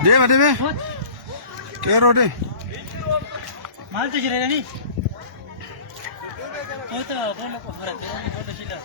Deh, deh, kero deh. माल तो गिरेगा नहीं वो तो बोलो को फरक है वो तो सीधा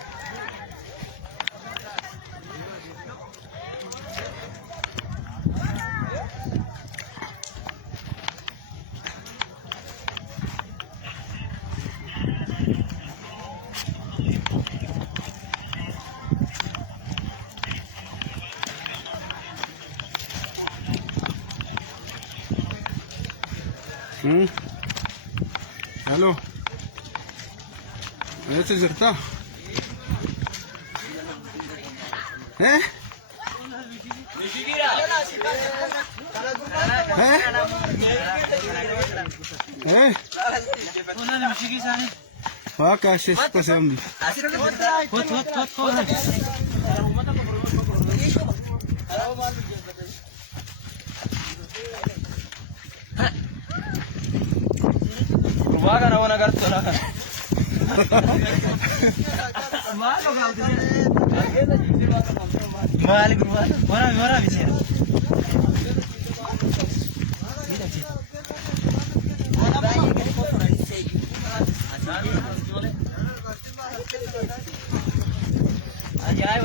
Halo. ऐसे जरता हैं हैं उन्होंने मिशिकी साने हाँ काशिश पसंद वागा ना वना करतो ना मालिक वरा वरा बिचारा आजाए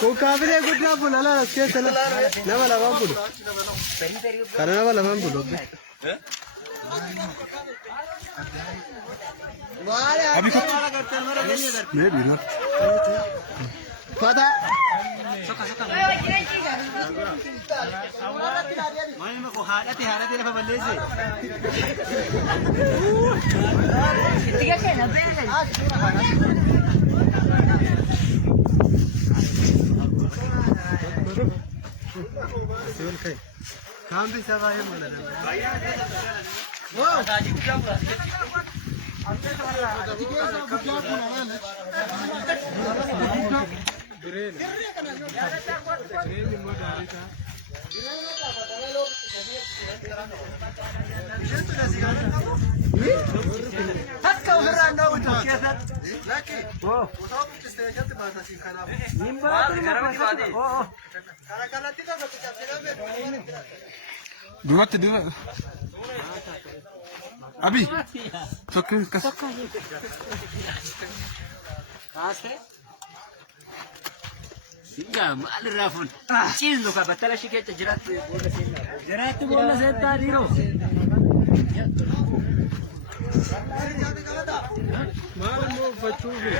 Kau kabel aku dia pun ala rasanya sana. Nama lama pun. Karena nama lama pun. अभी तो मैं भी ना पता मैं को हालत तेरे पे बल्ले से ठीक है ना काम भी सब आए बोला वो दादी क्या हुआ अभी तो माल राफुल चीज लो का बतला शिके जरात बोलना से तारीरो माल मो बच्चों के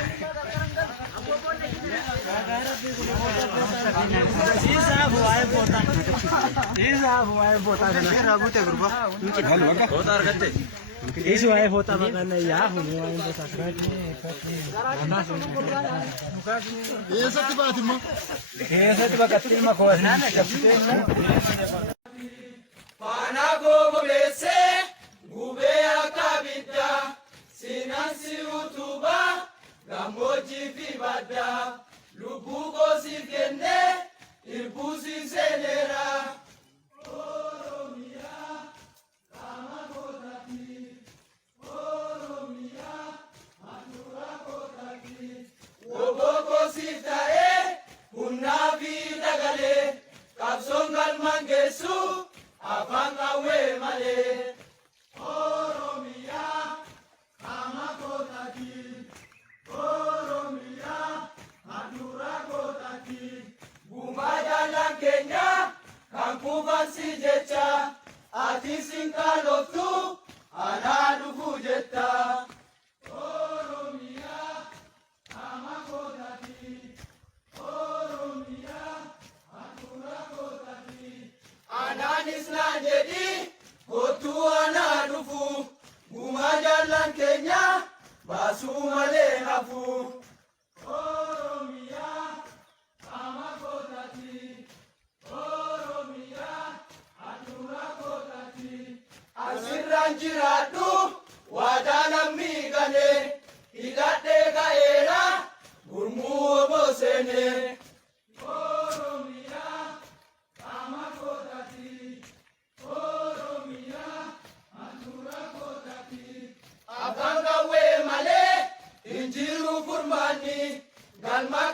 इस वाइफ होता मगर या हुए ये सब बात है ये सब बात कत्ती में खोज ना पाना को बेसे गुबे akabita sinansi utuba gamoji vibada lubugo sikende ilbusi senera Sitae, unavi dagale, kapsongal mangesu. si jecha ati sinkanoftu anaa dhufu jetta. Anaanis naan jedhi kottu anaa dhufu gumaa jaallan keenya baasuu malee hafu. Oromiyaa qaama kootati, Oromiyaa handhuura kootati. Asirraan jiraadhu waadaa lammii galee hidhadhee ka'eera gurmuu obbo seenee. Abanga we male injiru furmani galma